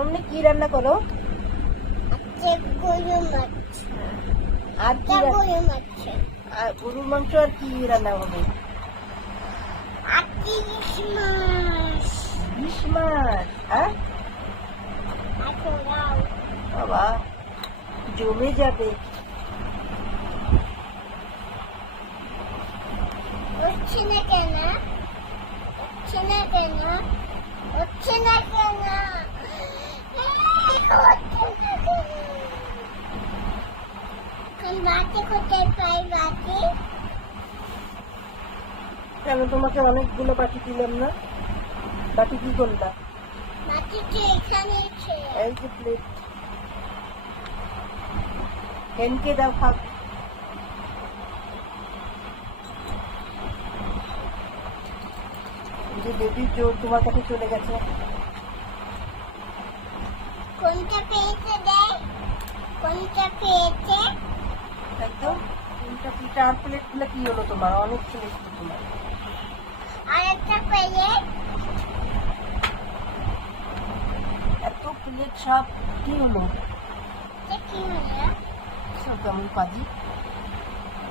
সোনামনি কি রান্না করো? মাছ আর কি মাছ আর গরুর মাংস আর কি রান্না হবে? ইলিশ মাছ। হ্যাঁ? বাবা জমে যাবে। হচ্ছে না কেন? হচ্ছে না কেন? হচ্ছে না কেন এই, হচ্ছে না কেন? এখন বাটি কোথায় পাই বাটি কেন তোমাকে অনেকগুলো বাটি দিলাম না? বাটি কি আছে এই যে প্লেট হেনকে দাও খাও। যে বেবি জোর তোমার কাছে চলে গেছে। কোনটা পেয়েছে দেয় কোনটা পেয়েছে? তাই তো? তিনটা কি চার প্লেটগুলো কি হলো তোমার? অনেক প্লেট তোমার। এত প্লেট সব কি হলো? সব কেমন পাজি?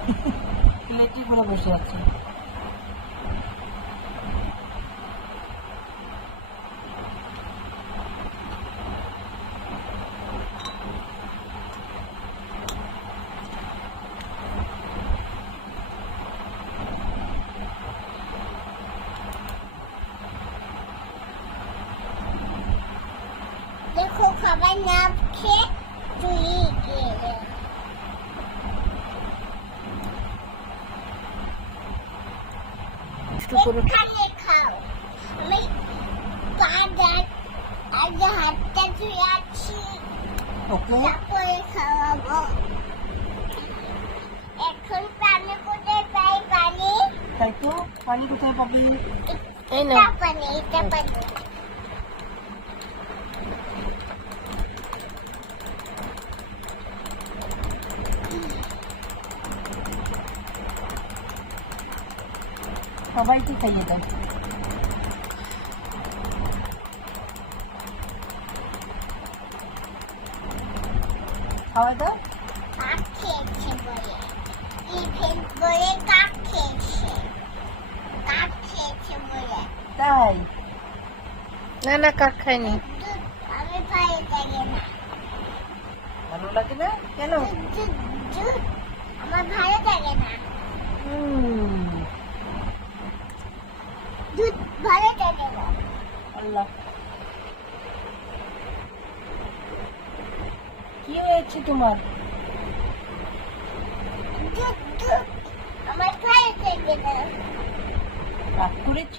প্লেটই করে বসে আছে দেখো খাবার না তুই গেলে এখানে খাও। আমি পা দাঁত আগে হাতটা ধুয়ে আছি। তারপরে খাওয়াবো। এখন পানি কোথায় পাই পানি? তাই তো পানি কোথায় পাবি? এই না পানি এটা পানি। সবাইকে খাইয়ে দাও খাওয়া দাও তাই? না না কাক খাইনি আমি ভালো লাগে না। ভালো লাগে না? কেন? আমার ভালো লাগে না হুম, দুধ ভালো লাগে না আল্লাহ। কি হয়েছে তোমার? আমার লাগে না। রাগ করেছ?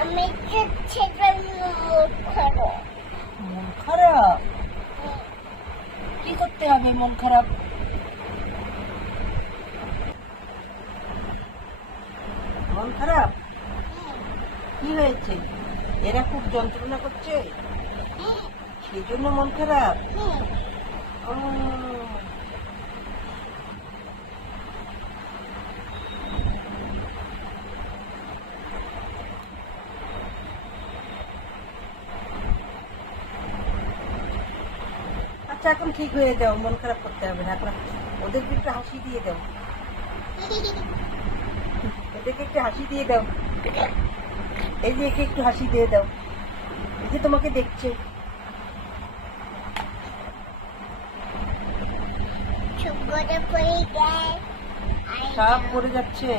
আমি মন খারাপ। কি করতে হবে মন খারাপ? মন খারাপ? কি হয়েছে? এরা খুব যন্ত্রণা করছে? সেই জন্য মন খারাপ? আচ্ছা এখন ঠিক হয়ে যাও, মন খারাপ করতে হবে না। ওদেরকে একটু হাসি দিয়ে দাও। ওদেরকে একটু হাসি দিয়ে দাও। এই যে একে একটু হাসি দিয়ে দাও। এই যে তোমাকে দেখছে। সব পড়ে যাচ্ছে। সব পড়ে যাচ্ছে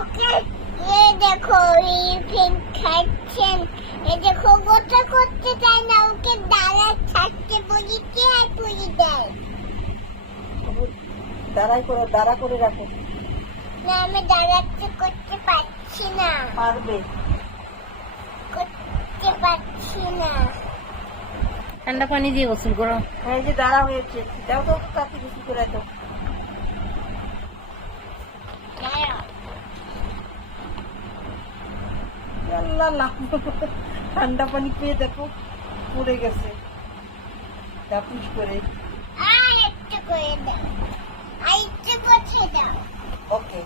ওকে এ দেখো রিফিন খাচ্ছেন। এ দেখো গোটা করতে চায় না ওকে দাঁড়া থাকতে বলি কে আর করে দেয়? দাঁড়াই করে দাঁড়া করে রাখো। না আমি দাঁড়াতে করতে পারছি না। পারবে। করতে পারছি না। ঠান্ডা পানি দিয়ে গোসল করো। হ্যাঁ এই যে দাঁড়া হয়েছে। দাও তো তাকে বেশি করে দাও। না। লাভ ঠান্ডা পানি পেয়ে দেখো পড়ে গেছে। চাপুস করে। ওকে।